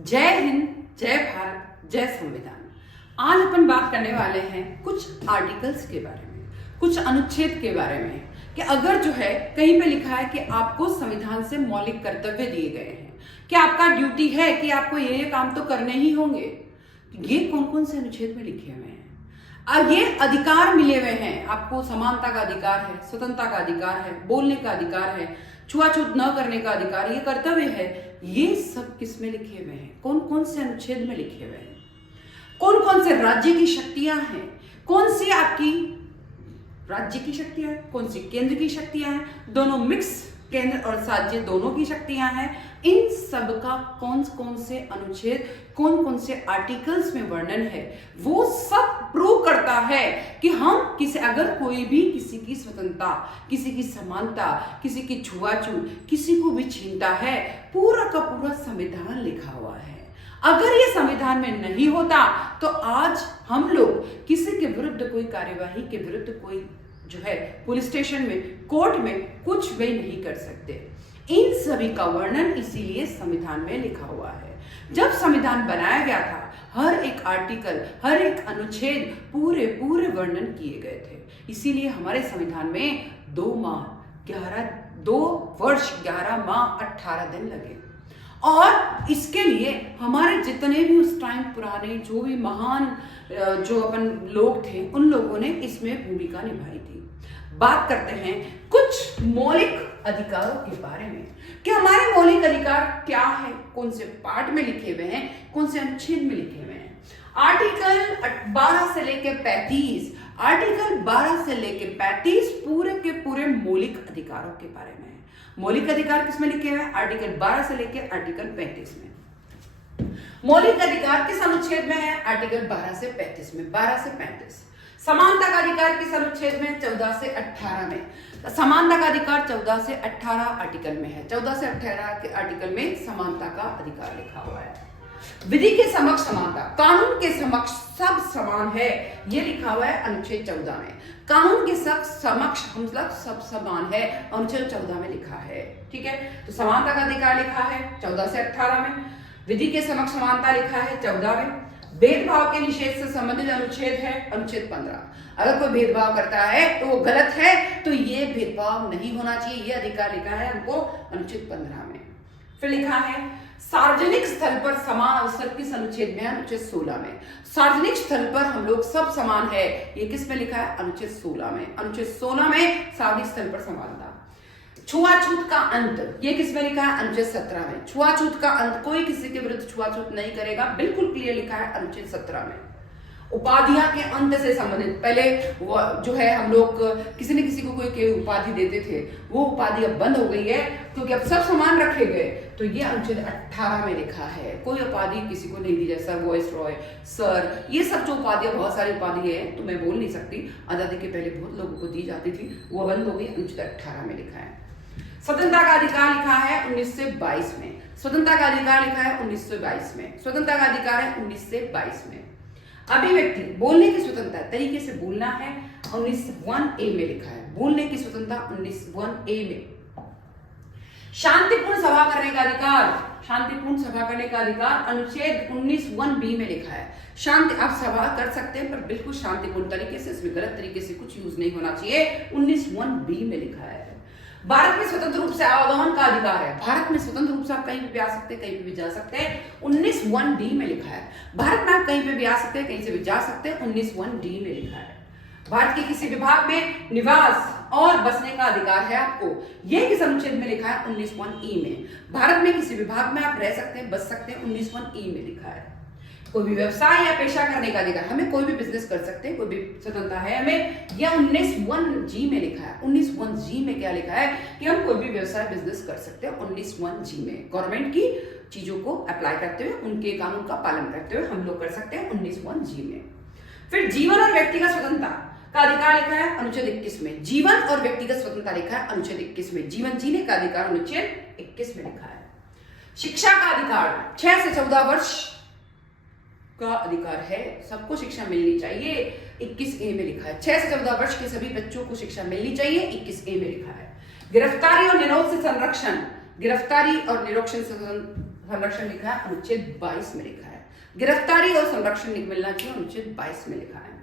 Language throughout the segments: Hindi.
जय हिंद, जय भारत, जय संविधान। आज अपन बात करने वाले हैं कुछ आर्टिकल्स के बारे में, कुछ अनुच्छेद के बारे में कि अगर जो है कहीं पे लिखा है कि आपको संविधान से मौलिक कर्तव्य दिए गए हैं कि आपका ड्यूटी है कि आपको ये काम तो करने ही होंगे, तो ये कौन कौन से अनुच्छेद में लिखे हुए हैं। अब ये अधिकार मिले हुए हैं, आपको समानता का अधिकार है, स्वतंत्रता का अधिकार है, बोलने का अधिकार है, छुआछूत न करने का अधिकार, ये कर्तव्य है। ये सब किस में लिखे हुए हैं, कौन कौन से अनुच्छेद में लिखे हुए हैं, कौन कौन से राज्य की शक्तियां हैं, कौन सी आपकी राज्य की शक्तियां हैं, कौन सी केंद्र की शक्तियां हैं, दोनों मिक्स केंद्र और राज्य दोनों की शक्तियां हैं। इन सब का कौन कौन से अनुच्छेद, कौन कौन से आर्टिकल्स में वर्णन है, वो सब प्रूव करता है कि हम अगर कोई भी किसी की स्वतंत्रता, किसी की समानता, किसी की छुआछूत, किसी को भी छीनता है, पूरा का पूरा संविधान लिखा हुआ है। अगर ये संविधान में नहीं होता तो आज हम लोग किसी के विरुद्ध कोई कार्यवाही के विरुद्ध कोई जो है पुलिस स्टेशन में, कोर्ट में कुछ भी नहीं कर सकते। इन सभी का वर्णन इसीलिए संविधान में लिखा हुआ है। जब संविधान बनाया गया था, हर एक आर्टिकल, हर एक अनुच्छेद पूरे वर्णन किए गए थे। इसीलिए हमारे संविधान में 2 वर्ष 11 माह 18 दिन लगे। और इसके लिए हमारे जितने भी उस टाइम पुराने जो भी महान जो अपन लोग थे, उन लोगों ने इसमें भूमिका निभाई थी। बात करते हैं कुछ मौलिक अधिकारों के बारे में कि हमारे मौलिक अधिकार क्या है, कौन से पार्ट में लिखे हुए हैं, कौन से अनुच्छेद में लिखे हुए हैं। आर्टिकल 12 से लेकर 35, आर्टिकल 12 से लेकर 35 पूरे के पूरे मौलिक अधिकारों के बारे में है। मौलिक अधिकार किसमें लिखे हुए हैं? आर्टिकल 12 से लेकर आर्टिकल 35 में। मौलिक अधिकार किस अनुच्छेद में है? आर्टिकल 12 से 35 में, 12 से 35। समानता का अधिकार किस अनुच्छेद में? 14 से 18 में। समानता का अधिकार 14 से 18 आर्टिकल में है। 14 से 18 के आर्टिकल में समानता का अधिकार लिखा हुआ है। विधि के समक्ष समानता, कानून के समक्ष सब समान है, ये लिखा हुआ है अनुच्छेद 14 में। कानून के समक्ष हम सब समान है, अनुच्छेद 14 में लिखा है। ठीक है, तो समानता का अधिकार लिखा है 14 से 18 में। विधि के समक्ष समानता लिखा है 14 में। भेदभाव के निषेध से संबंधित अनुच्छेद है अनुच्छेद 15। अगर कोई भेदभाव करता है तो वो गलत है, तो ये भेदभाव नहीं होना चाहिए, ये अधिकार लिखा है हमको अनुच्छेद 15 में। फिर लिखा है सार्वजनिक स्थल पर समान अवसर किस अनुच्छेद में? अनुच्छेद 16 में। सार्वजनिक स्थल पर हम लोग सब समान है, ये किस में लिखा है? अनुच्छेद 16 में। अनुच्छेद 16 में सार्वजनिक स्थल पर समानता। छुआछूत का अंत, ये किस में लिखा है? अनुच्छेद 17 में। छुआछूत का अंत, कोई किसी के विरुद्ध छुआछूत नहीं करेगा, बिल्कुल क्लियर लिखा है अनुच्छेद 17 में। उपाधियां के अंत से संबंधित, पहले वो जो है हम लोग किसी न किसी को कोई उपाधि देते थे, वो उपाधि अब बंद हो गई है क्योंकि अब सब समान रखे गए। तो ये अनुच्छेद 18 में लिखा है, कोई उपाधि किसी को नहीं दी जाए, सर, वॉइस रॉय, सर, ये सब जो उपाधियां, बहुत सारी उपाधि है तो मैं बोल नहीं सकती, आजादी के पहले बहुत लोगों को दी जाती थी, वो बंद हो गई, अनुच्छेद 18 में लिखा है। स्वतंत्रता का अधिकार लिखा है 1922 में। स्वतंत्रता का अधिकार लिखा है 1922 में। स्वतंत्रता का अधिकार है 1922 में। अभिव्यक्ति, बोलने की स्वतंत्रता, तरीके से बोलना है, 19(1)(a) में लिखा है। बोलने की स्वतंत्रता 19(1)(a) में। शांतिपूर्ण सभा करने का अधिकार, शांतिपूर्ण सभा करने का अधिकार अनुच्छेद 19(1)(b) में लिखा है। शांति, आप सभा कर सकते हैं पर बिल्कुल शांतिपूर्ण तरीके से, इसमें गलत तरीके से कुछ यूज नहीं होना चाहिए, 19(1)(b) में लिखा है। भारत में स्वतंत्र रूप से आवागमन का अधिकार है। भारत में स्वतंत्र रूप से आप कहीं भी आ सकते हैं, कहीं पे भी जा सकते हैं, 19(1)(d) में लिखा है। भारत में आप कहीं पे भी आ सकते हैं, कहीं से भी जा सकते हैं, 19(1)(d) में लिखा है। भारत के किसी विभाग में निवास और बसने का अधिकार है आपको, यह किस अनुच्छेद में लिखा है? 19(1)(e) में। भारत में किसी विभाग में आप रह सकते हैं, बस सकते हैं, 19(1)(e) में लिखा है। कोई भी व्यवसाय या पेशा करने का अधिकार, हमें कोई भी बिजनेस कर सकते हैं, कोई भी स्वतंत्रता है हमें, यह 19(1)(g) में लिखा है। 19(1)(g) में क्या लिखा है कि हम कोई भी व्यवसाय बिजनेस कर सकते हैं, 19(1)(g) में। गवर्नमेंट की चीजों को अप्लाई करते हुए, उनके कानून का पालन करते हुए हम लोग कर सकते हैं, 19(1)(g) में। फिर जीवन और व्यक्तिगत स्वतंत्रता का अधिकार लिखा है अनुच्छेद 21 में। जीवन और व्यक्तिगत स्वतंत्रता लिखा है अनुच्छेद 21 में। जीवन जीने का अधिकार अनुच्छेद 21 में लिखा है। शिक्षा का अधिकार, 6 से 14 वर्ष का अधिकार है, सबको शिक्षा मिलनी चाहिए, 21(a) में लिखा है। 6 से 14 वर्ष के सभी बच्चों को शिक्षा मिलनी चाहिए, 21(a) में लिखा है। गिरफ्तारी और निरोध से संरक्षण, गिरफ्तारी और निरोक्षण से संरक्षण लिखा है अनुच्छेद 22 में लिखा है। गिरफ्तारी और संरक्षण मिलना चाहिए, अनुच्छेद 22 में लिखा है।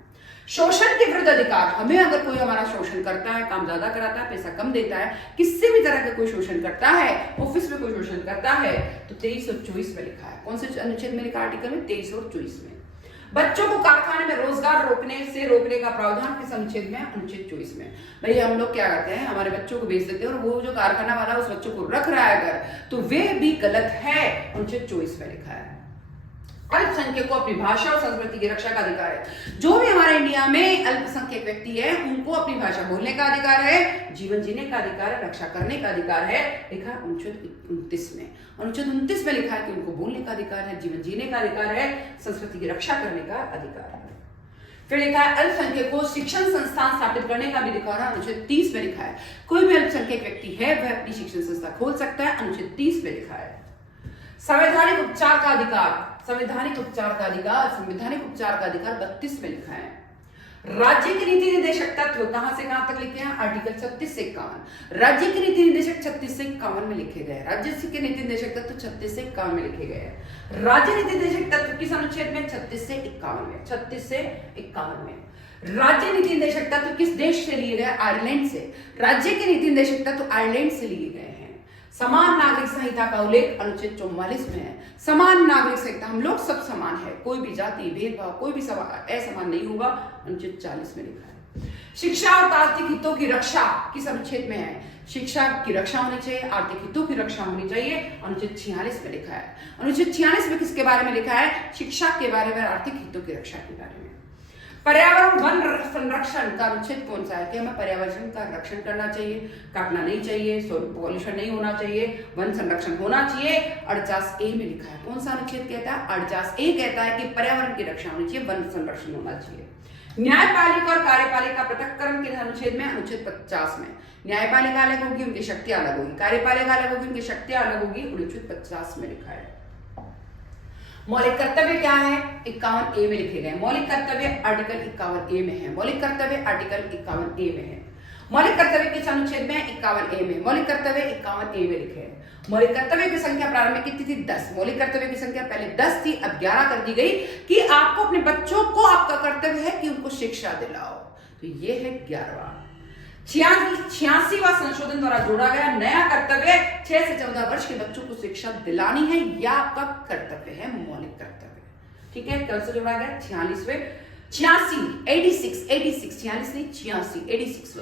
शोषण के विरुद्ध अधिकार, हमें अगर कोई हमारा शोषण करता है, काम ज्यादा कराता है, पैसा कम देता है, किसी भी तरह का कोई शोषण करता है, ऑफिस में कोई शोषण करता है, तो 23 और 24 में लिखा है। कौन से अनुच्छेद में लिखा आर्टिकल में? 23 और 24 में। बच्चों को कारखाने में रोजगार रोकने का प्रावधान किस अनुच्छेद में? अनुच्छेद 24 में। भाई हम लोग क्या करते हैं, हमारे बच्चों को बेच देते हैं और वो जो कारखाना वाला उस बच्चों को रख रहा है अगर, तो वे भी गलत है, अनुच्छेद 24 में लिखा है। अल्पसंख्यक को अपनी भाषा और संस्कृति की रक्षा का अधिकार है। जो भी हमारे इंडिया में अल्पसंख्यक व्यक्ति है उनको अपनी भाषा बोलने का अधिकार है, जीवन जीने का अधिकार है, रक्षा करने का अधिकार है, लिखा है अनुच्छेद 29 में। अनुच्छेद 29 में लिखा है कि उनको बोलने का अधिकार है, जीवन जीने का अधिकार है, संस्कृति की रक्षा करने का अधिकार है। फिर लिखा है अल्पसंख्यक को शिक्षण संस्थान स्थापित करने का भी अधिकार है, अनुच्छेद 30 में लिखा है। कोई भी अल्पसंख्यक व्यक्ति है वह अपनी शिक्षण संस्था खोल सकता है, अनुच्छेद 30 में लिखा है। संवैधानिक उपचार का अधिकार, संवैधानिक उपचार का अधिकार, संवैधानिक उपचार का अधिकार 32 में लिखा है। राज्य के नीति निर्देशक तत्व कहां से कहां तक लिखे हैं? आर्टिकल 36 से 51। राज्य के नीति निर्देशक 36 से 51 में लिखे गए। राज्य के नीति निर्देशक तत्व 36 से 51 में लिखे गए। राज्य नीति निर्देशक तत्व किस अनुच्छेद में? 36 से 51 में। 36 से 51 में। राज्य नीति निर्देशक तत्व किस देश से लिए गए? आयरलैंड से। राज्य के नीति निर्देशक तत्व आयरलैंड से लिए गए हैं। समान नागरिक संहिता का उल्लेख अनुच्छेद 44 में है। समान नागरिक संहिता, हम लोग सब समान है, कोई भी जाति भेदभाव, कोई भी असमान नहीं होगा, अनुच्छेद 40 में लिखा है। शिक्षा और आर्थिक हितों की रक्षा किस अनुच्छेद में है? शिक्षा की रक्षा होनी चाहिए, आर्थिक हितों की रक्षा होनी चाहिए, अनुच्छेद 46 में लिखा है। अनुच्छेद 46 में किसके बारे में लिखा है? शिक्षा के बारे में, आर्थिक हितों की रक्षा के बारे में। पर्यावरण वन संरक्षण का अनुच्छेद कौन सा है? कि हमें पर्यावरण का रक्षण करना चाहिए, काटना नहीं चाहिए, पॉल्यूशन नहीं होना चाहिए, वन संरक्षण होना चाहिए। 48A में लिखा है। कौन सा अनुच्छेद कहता है? 48A कहता है कि पर्यावरण की रक्षा होनी चाहिए, वन संरक्षण होना चाहिए। न्यायपालिका और कार्यपालिका पृथक्करण के अनुच्छेद में, अनुच्छेद 50 में। न्यायपालिका अलग होगी, उनकी शक्तियां अलग होगी, कार्यपालिका अलग होगी, उनकी शक्तियां अलग होगी, अनुच्छेद 50 में लिखा है। मौलिक कर्तव्य क्या है? 51A में लिखे गए। मौलिक कर्तव्य आर्टिकल 51A में है। मौलिक कर्तव्य आर्टिकल 51A में है। मौलिक कर्तव्य किस अनुच्छेद में? 51A में। मौलिक कर्तव्य 51A में लिखे हैं। मौलिक कर्तव्य की संख्या प्रारंभ में कितनी थी? 10। मौलिक कर्तव्य की संख्या पहले 10 थी, अब 11 कर दी गई कि आपको अपने बच्चों को, आपका कर्तव्य है कि उनको शिक्षा दिलाओ। तो ये है 11वां। 86वां संशोधन द्वारा जोड़ा गया नया कर्तव्य 6 से 14 वर्ष के बच्चों को शिक्षा दिलानी है, यह आपका कर्तव्य है, मौलिक कर्तव्य। ठीक है, कल से जोड़ा गया 86वां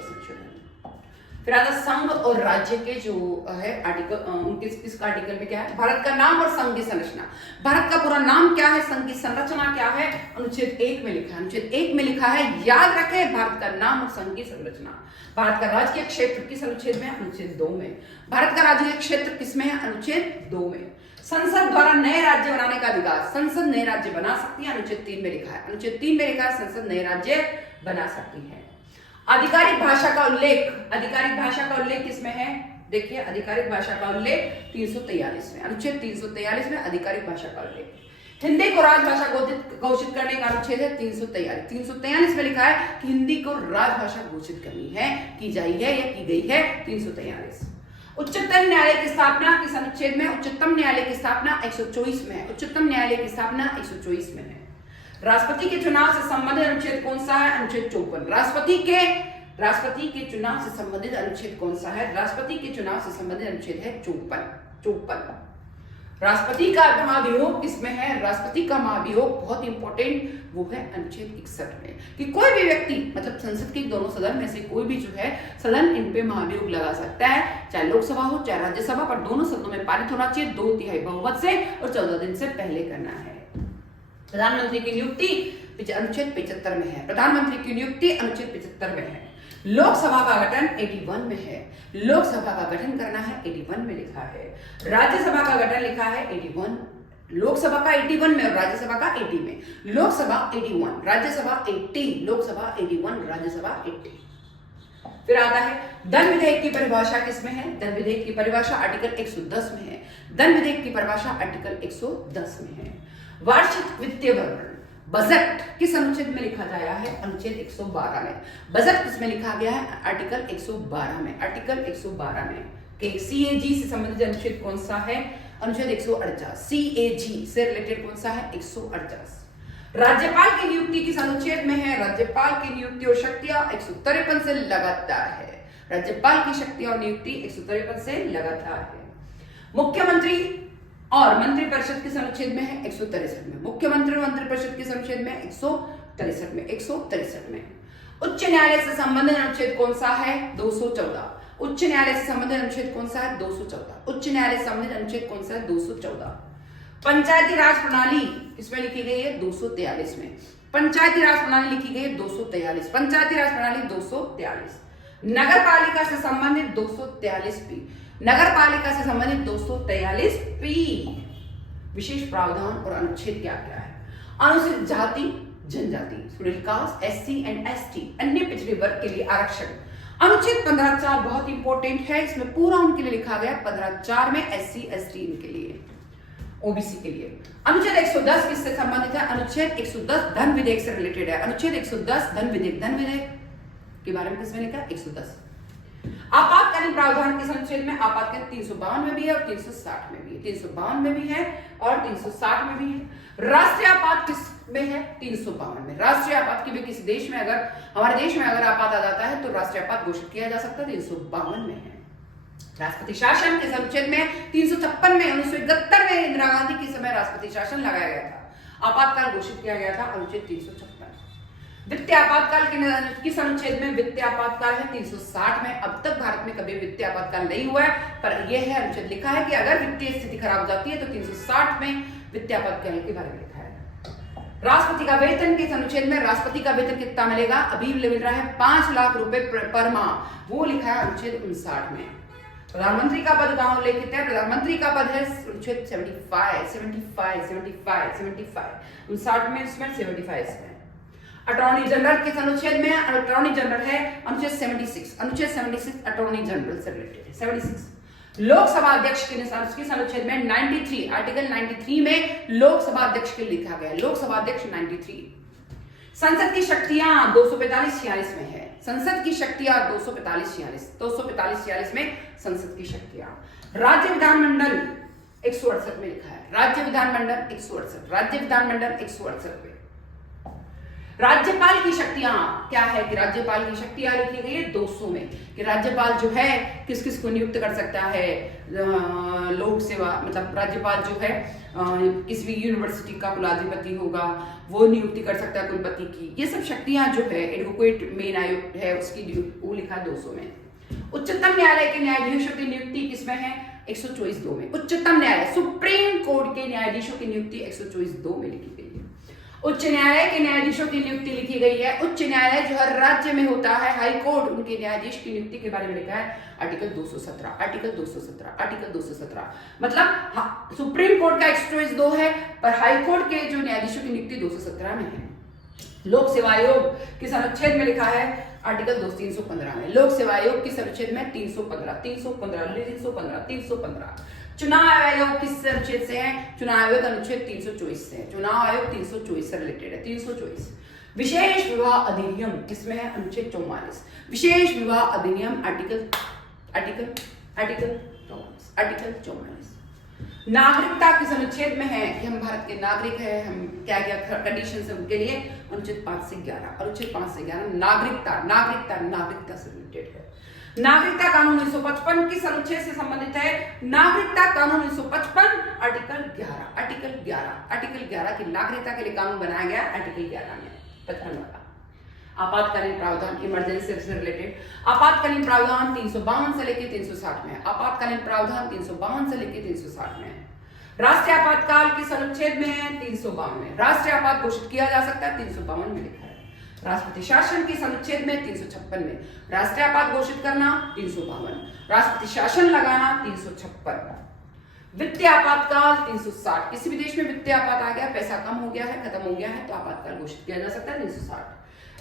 संशोधन। फिर आता संघ और राज्य के जो है आर्टिकल, उनके किस आर्टिकल में क्या है? भारत का नाम और संघ की संरचना। भारत का पूरा नाम क्या है, संघ की संरचना क्या है? अनुच्छेद 1 में लिखा है। अनुच्छेद 1 में लिखा है, याद रखें, भारत का नाम और संघ की संरचना। भारत का राजकीय क्षेत्र किस अनुच्छेद में? अनुच्छेद 2 में। भारत का राजकीय क्षेत्र किसमें है? अनुच्छेद 2 में। संसद द्वारा नए राज्य बनाने का अधिकार, संसद नए राज्य बना सकती है, अनुच्छेद 3 में लिखा है। अनुच्छेद 3 में लिखा है संसद नए राज्य बना सकती है। आधिकारिक भाषा का उल्लेख, आधिकारिक भाषा का उल्लेख किसमें है? देखिए, आधिकारिक भाषा का उल्लेख 343 में, अनुच्छेद 343 में आधिकारिक भाषा का उल्लेख। हिंदी को राजभाषा घोषित करने का अनुच्छेद है 343। 343 में लिखा है कि हिंदी को राजभाषा घोषित करनी है, की जाई है या की गई है, 343। उच्चतम न्यायालय की स्थापना किस अनुच्छेद में? उच्चतम न्यायालय की स्थापना 124 में है। उच्चतम न्यायालय की स्थापना 124 में है। राष्ट्रपति के चुनाव से संबंधित अनुच्छेद कौन सा है? अनुच्छेद 54। राष्ट्रपति के चुनाव से संबंधित अनुच्छेद कौन सा है? राष्ट्रपति के चुनाव से संबंधित अनुच्छेद है 54। राष्ट्रपति का महाभियोग किसमें है? राष्ट्रपति का महाभियोग बहुत इंपॉर्टेंट, वो है अनुच्छेद 61 में, कि कोई भी व्यक्ति, मतलब संसद के दोनों सदन में से कोई भी जो है सदन इन पे महाभियोग लगा सकता है, चाहे लोकसभा हो चाहे राज्यसभा, पर दोनों सदनों में पारित होना चाहिए 2/3 बहुमत से और 14 दिन से पहले करना है। प्रधानमंत्री की नियुक्ति अनुच्छेद 75 में है। प्रधानमंत्री की नियुक्ति अनुच्छेद 75 में है। लोकसभा का गठन 81 में है। लोकसभा का गठन करना है 81 में लिखा है। राज्यसभा का गठन लिखा है 81, लोकसभा का 81 में और राज्यसभा का 80 में। लोकसभा 81, राज्यसभा 80, लोकसभा 81, राज्यसभा 80। फिर आता है धन विधेयक की परिभाषा किसमें है? धन विधेयक की परिभाषा आर्टिकल 110 में है। धन विधेयक की परिभाषा आर्टिकल 110 में है। वार्षिक वित्तीय विवरण, बजट किस अनुच्छेद में लिखा गया है? अनुच्छेद 112 में। बजट किसमें लिखा गया है? आर्टिकल 112 में। आर्टिकल 112 में। CAG से संबंधित अनुच्छेद कौन सा है? अनुच्छेद 148 CAG से रिलेटेड कौन सा है? 148। राज्यपाल की नियुक्ति किस अनुच्छेद में है? राज्यपाल की नियुक्ति और शक्तियां 153 से लगातार है। राज्यपाल की शक्तियां और नियुक्ति 153 से लगातार है। मुख्यमंत्री और मंत्रिपरिषद किस अनुच्छेद में है? 163 में। मुख्यमंत्री और मंत्रिपरिषद किस अनुच्छेद में? 163 में। 163 में। उच्च न्यायालय से संबंधित अनुच्छेद कौन सा है? 214। उच्च न्यायालय से संबंधित अनुच्छेद कौन सा है? 214। उच्च न्यायालय से संबंधित अनुच्छेद कौन सा है? 214। पंचायती राज प्रणाली किसमें लिखी गई है? 243 में। पंचायती राज प्रणाली लिखी गई है 243। पंचायती राज प्रणाली 243। नगर पालिका से संबंधित 243 नगर पालिका से संबंधित 243 विशेष प्रावधान और अनुच्छेद क्या क्या है? अनुसूचित जाति जनजाति, schedule caste, SC and ST, अन्य पिछड़े वर्ग के लिए आरक्षण। अनुच्छेद 15(4) बहुत इंपॉर्टेंट है, इसमें पूरा उनके लिए लिखा गया। 15(4) में SC ST इनके लिए, OBC के लिए। अनुच्छेद 110 किससे संबंधित है? अनुच्छेद 110 धन विधेयक से रिलेटेड है। अनुच्छेद 110 धन विधेयक के बारे में किसमें लिखा है? 110। आपातकालीन प्रावधान किस अनुच्छेद में? आपातकालीन 352 में भी है और 360 में भी है। 352 में भी है और 360 में भी है। राष्ट्रीय आपात किस में है? 352 में। राष्ट्रीय आपात की भी किसी देश में अगर, हमारे देश में अगर आपात आ जाता है तो राष्ट्रीय आपात घोषित किया जा सकता है, 352 में है। राष्ट्रपति शासन किस अनुच्छेद में? 356 में। 1971 में इंदिरा गांधी के समय राष्ट्रपति शासन लगाया गया था, आपातकाल घोषित किया गया था, अनुच्छेद 356। वित्तीय आपातकाल किस अनुच्छेद में? वित्तीय आपातकाल है 360 में। अब तक भारत में कभी वित्तीय आपातकाल नहीं हुआ है, पर यह है अनुच्छेद लिखा है कि अगर वित्तीय स्थिति खराब हो जाती है तो 360 में वित्तीय आपातकाल के बारे में लिखा है। राष्ट्रपति का वेतन किस अनुच्छेद में? राष्ट्रपति का वेतन कितना मिलेगा? अभी मिल रहा है 5 लाख रुपए पर माह, वो लिखा है अनुच्छेद 59 में। प्रधानमंत्री का पद कहां उल्लेखित है? प्रधानमंत्री का पद है अनुच्छेद 75 में, इसमें 75 है। अटॉर्नी जनरल किस अनुच्छेद में? अटॉर्नी जनरल है अनुच्छेद 76। अनुच्छेद 76 अटॉर्नी जनरल से रिलेटेड है, 76। लोकसभा अध्यक्ष किस अनुच्छेद में? 93, आर्टिकल 93 में लोकसभा अध्यक्ष के लिखा गया है। लोकसभा अध्यक्ष 93। संसद की शक्तियां 245-46 में है। संसद की शक्तियां 245-46 में संसद की शक्तियां। राज्य विधानमंडल 168 में लिखा है। राज्य विधानमंडल 168, राज्य विधानमंडल 168 में। राज्यपाल की शक्तियां क्या है? कि राज्यपाल की शक्तियां लिखी गई है 200 में, कि राज्यपाल जो है किस किस को नियुक्त कर सकता है। लोक सेवा, मतलब राज्यपाल जो है किसी भी यूनिवर्सिटी का कुलाधिपति होगा, वो नियुक्ति कर सकता है कुलपति की। ये सब शक्तियां जो है, एडवोकेट मेन आयोग है उसकी, वो लिखा 200 में। उच्चतम न्यायालय के न्यायाधीशों की नियुक्ति किसमें है? 124(2) में। उच्चतम न्यायालय, सुप्रीम कोर्ट के न्यायाधीशों की नियुक्ति 124(2) में लिखी गई है। उच्च न्यायालय के न्यायाधीशों की नियुक्ति लिखी गई है। उच्च न्यायालय जो हर राज्य में होता है, हाई कोर्ट, उनके न्यायाधीश की नियुक्ति के बारे में लिखा है आर्टिकल 217, आर्टिकल 217, आर्टिकल 217। मतलब सुप्रीम कोर्ट का 124(2) है, पर हाई कोर्ट के जो न्यायाधीशों की नियुक्ति 217 में है। लोक सेवा आयोग किस अनुच्छेद में लिखा है? आर्टिकल 315 में। लोक सेवा आयोग किस अनुच्छेद में? 315। चुनाव आयोग किस अनुच्छेद से है? चुनाव आयोग अनुच्छेद 324 से है। चुनाव आयोग 324 से रिलेटेड है, 324। विशेष विवाह अधिनियम किसमें है? अनुच्छेद 44। विशेष विवाह अधिनियम आर्टिकल 44। नागरिकता किस अनुच्छेद में है? कि हम भारत के नागरिक हैं, हम क्या क्या कंडीशन है उनके लिए, अनुच्छेद 5 से 11। अनुच्छेद 5 से 11 नागरिकता से रिलेटेड है। नागरिकता कानून 1955 किस अनुच्छेद से संबंधित है? नागरिकता कानून 1955 आर्टिकल 11 की नागरिकता के लिए कानून बनाया गया आर्टिकल 11 में, 55 वाला। आपातकालीन प्रावधान, इमरजेंसी से रिलेटेड आपातकालीन प्रावधान 352 से लेकर 360 में। आपातकालीन प्रावधान 352 से लेकर 360 में। राष्ट्रीय आपातकाल किस अनुच्छेद में है? 352 में। राष्ट्रीय आपात घोषित किया जा सकता है, 352 में लिखा है। राष्ट्रपति शासन किस अनुच्छेद में? 356 में। राष्ट्रीय आपात घोषित करना 352, राष्ट्रपति शासन लगाना 356। वित्तीय आपातकाल 360, किसी भी देश में वित्तीय आपात आ गया, पैसा कम हो गया है, खत्म हो गया है, तो आपातकाल घोषित किया जा सकता है, 360।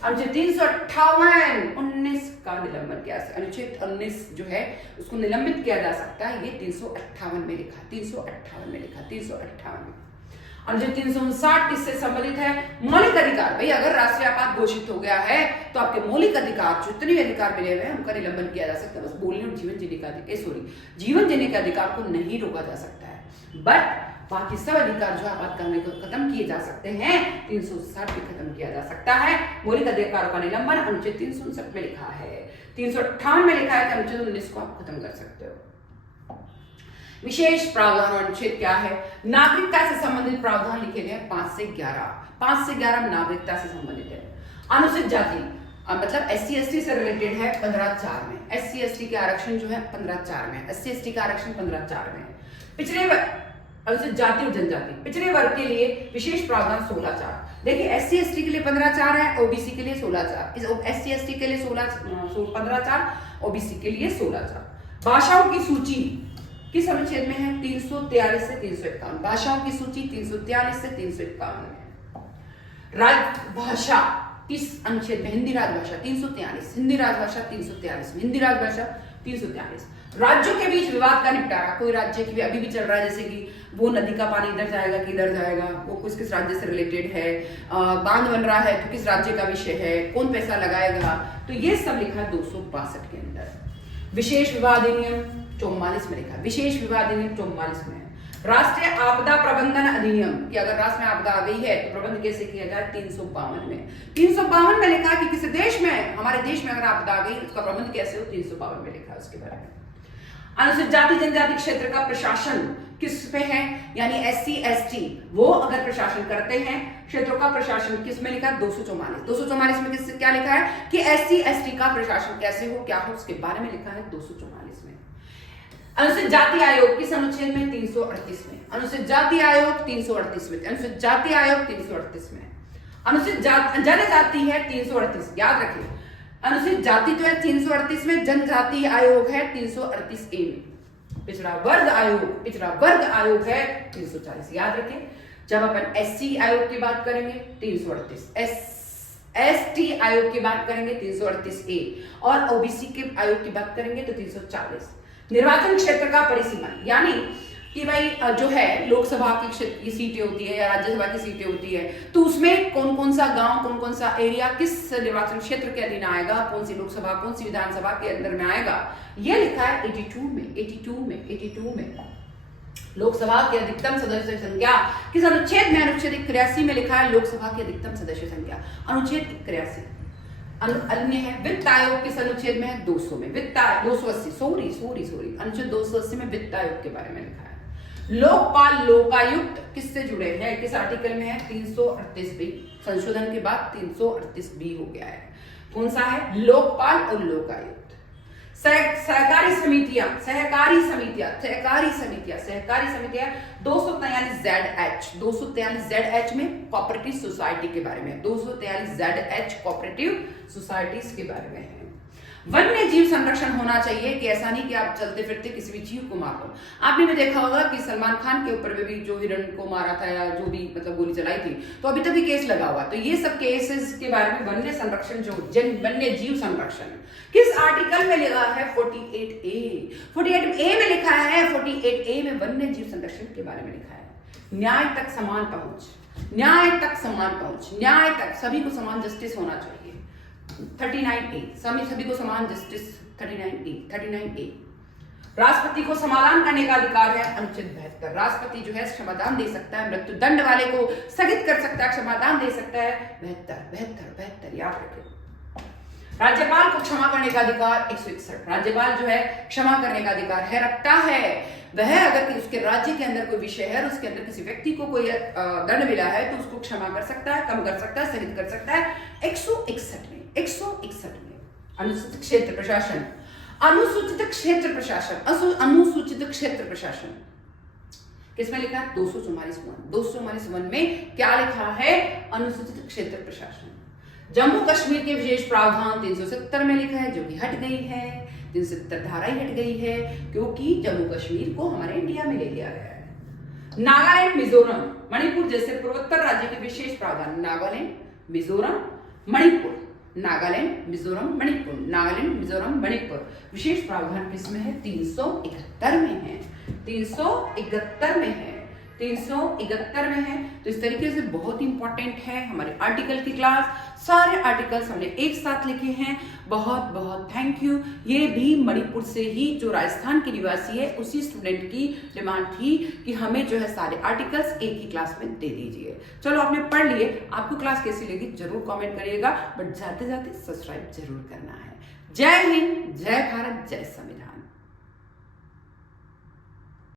अनुच्छेद 358 19 का निलंबन किया, अनुच्छेद 19 जो है उसको निलंबित किया जा सकता है, ये 358 में लिखा, 358 में। अनुच्छेद 359 किससे संबंधित है? मौलिक अधिकार। भाई अगर राष्ट्रीय आपात घोषित हो गया है तो आपके मौलिक अधिकार, जितने भी अधिकार मिले हुए हैं उनका निलंबन किया जा सकता है। बस बोलने और जीवन जीने के अधिकार को नहीं रोका जा सकता है। बट बाकी सब अधिकार जो आपातकाल में खत्म किए जा सकते हैं 360 में खत्म किया जा सकता है। मौलिक अधिकारों का निलंबन अनुच्छेद 359 में लिखा है। 358 में लिखा है कि अनुच्छेद 19 को आप खत्म कर सकते हो। विशेष प्रावधान और अनुच्छेद क्या है? नागरिकता से संबंधित प्रावधान लिखे गए 5 से 11 नागरिकता से संबंधित है। अनुसूचित जाति मतलब SC/ST से रिलेटेड है 15(4) में। SC/ST के आरक्षण जो है 15(4) में। SC/ST का आरक्षण 15(4) में। पिछड़े अनुसूचित जाति और जनजाति पिछड़े वर्ग के लिए विशेष प्रावधान 16(4). देखिए SC/ST के लिए 15(4) है, OBC के लिए 16(4). इस SC/ST के लिए 15(4), OBC के लिए 16(4). भाषाओं की सूची किस अनुच्छेद में है? 343 से 351। भाषाओं की सूची 343 से 351 में। राजभाषा किस अनुच्छेद में? हिंदी राजभाषा 343। हिंदी राजभाषा 343 में। हिंदी राजभाषा 343। राज्यों के बीच विवाद का निपटारा, कोई राज्य की अभी भी चल रहा है, जैसे कि वो नदी का पानी इधर जाएगा कि इधर जाएगा, वो किस राज्य से रिलेटेड है, बांध बन रहा है तो किस राज्य का विषय है, कौन पैसा लगाएगा, तो ये सब लिखा है 262 के अंदर। विशेष विवाद अधिनियम 44 में लिखा है। विशेष विवाद अधिनियम 44 में। राष्ट्रीय आपदा प्रबंधन अधिनियम कि अगर राष्ट्र में आपदा आ गई है तो प्रबंध कैसे किया जाए? 352 में। 352 में लिखा है कि किसी देश में, हमारे देश में अगर आपदा आ गई उसका प्रबंध कैसे हो? 352 में लिखा है उसके बारे में। अनुसूचित जाति जनजाति क्षेत्र का प्रशासन किस पे है? यानी SC/ST वो अगर प्रशासन करते हैं क्षेत्रों का प्रशासन किस में लिखा है? 244। 244 में किस क्या लिखा है कि SC/ST का प्रशासन कैसे हो, क्या हो, उसके बारे में लिखा है 244 में। अनुसूचित जाति आयोग किस अनुच्छेद में? 338 में। अनुसूचित जाति आयोग 338 में। अनुसूचित जाति आयोग 338 में। अनुसूचित जनजाति है 338, याद रखिए। अनुसूचित जाति तो है 338 में, जनजाति आयोग है 338A में। पिछड़ा वर्ग आयोग है 340, याद रखें। जब अपन SC आयोग की बात करेंगे 338, ST आयोग की बात करेंगे 338A और OBC के आयोग की बात करेंगे तो 340। निर्वाचन क्षेत्र का परिसीमन यानी कि भाई जो है लोकसभा की सीटें होती है या राज्यसभा की सीटें होती है तो उसमें कौन कौन सा गांव, कौन कौन सा एरिया किस निर्वाचन क्षेत्र के अधीन आएगा, कौन सी लोकसभा कौन सी विधानसभा के अंदर में आएगा, ये लिखा है 82 में। लोकसभा की अधिकतम सदस्य संख्या किस अनुच्छेद में? अनुच्छेद 81 में लिखा है लोकसभा की अधिकतम सदस्य संख्या, अनुच्छेद 81। अन्य है वित्त आयोग किस अनुच्छेद में है? 200 में। वित्त 280 सॉरी अनुच्छेद 280 में वित्त आयोग के बारे में लिखा है। लोकपाल लोकायुक्त किससे जुड़े हैं? किस आर्टिकल में है? 338B। संशोधन के बाद 338B हो गया है। कौन सा है? लोकपाल और लोकायुक्त। सहकारी समितियां 243ZH में कोऑपरेटिव सोसाइटी के बारे में, 243ZH कोऑपरेटिव सोसाइटीज के बारे में है। वन्य जीव संरक्षण होना चाहिए कि ऐसा नहीं कि आप चलते फिरते किसी भी जीव को मार दो। आपने भी देखा होगा कि सलमान खान के ऊपर में भी जो हिरण को मारा था या जो भी मतलब गोली चलाई थी तो अभी तक भी केस लगा हुआ। तो ये सब केसेस के बारे में वन्य संरक्षण जो वन्य जीव संरक्षण किस आर्टिकल में लिखा है? 48A में लिखा है। 48A में वन्य जीव संरक्षण के बारे में लिखा है। न्याय तक समान पहुंच, न्याय तक सभी को समान जस्टिस होना चाहिए। 39A सभी को समान जस्टिस। 39A राष्ट्रपति को समाधान करने का अधिकार है। अनुच्छेद 72 राष्ट्रपति जो है समाधान दे सकता है, मृत्यु दंड वाले को स्थगित कर सकता है, समाधान दे सकता है। 72 याद रखें। राज्यपाल को क्षमा करने का अधिकार 161। राज्यपाल जो है क्षमा करने का अधिकार है, रखता है। वह अगर उसके राज्य के अंदर कोई विषय है और उसके अंदर किसी व्यक्ति को कोई दंड मिला है तो उसको क्षमा कर सकता है, कम कर सकता है, स्थगित कर सकता है। 161 में अनुसूचित क्षेत्र प्रशासन किसमें लिखा है? 244 में क्या लिखा है? अनुसूचित क्षेत्र प्रशासन। जम्मू कश्मीर के विशेष प्रावधान 370 में लिखा है, जो कि हट गई है। 370 धारा ही हट गई है क्योंकि जम्मू कश्मीर को हमारे इंडिया में ले लिया गया है। नागालैंड, मिजोरम, मणिपुर जैसे पूर्वोत्तर राज्य के विशेष प्रावधान। नागालैंड, मिजोरम, मणिपुर विशेष प्रावधान किसमें है? 371 में है। 371 में है। 371 में है। तो इस तरीके से बहुत इंपॉर्टेंट है हमारे आर्टिकल की क्लास। सारे आर्टिकल्स हमने एक साथ लिखे हैं। बहुत बहुत थैंक यू। ये भी मणिपुर से ही, जो राजस्थान की निवासी है, उसी स्टूडेंट की डिमांड थी कि हमें जो है सारे आर्टिकल्स एक ही क्लास में दे दीजिए। चलो आपने पढ़ लिए, आपको क्लास कैसी लगी जरूर कमेंट करिएगा, बट जाते जाते सब्सक्राइब जरूर करना है। जय हिंद, जय भारत, जय संविधान।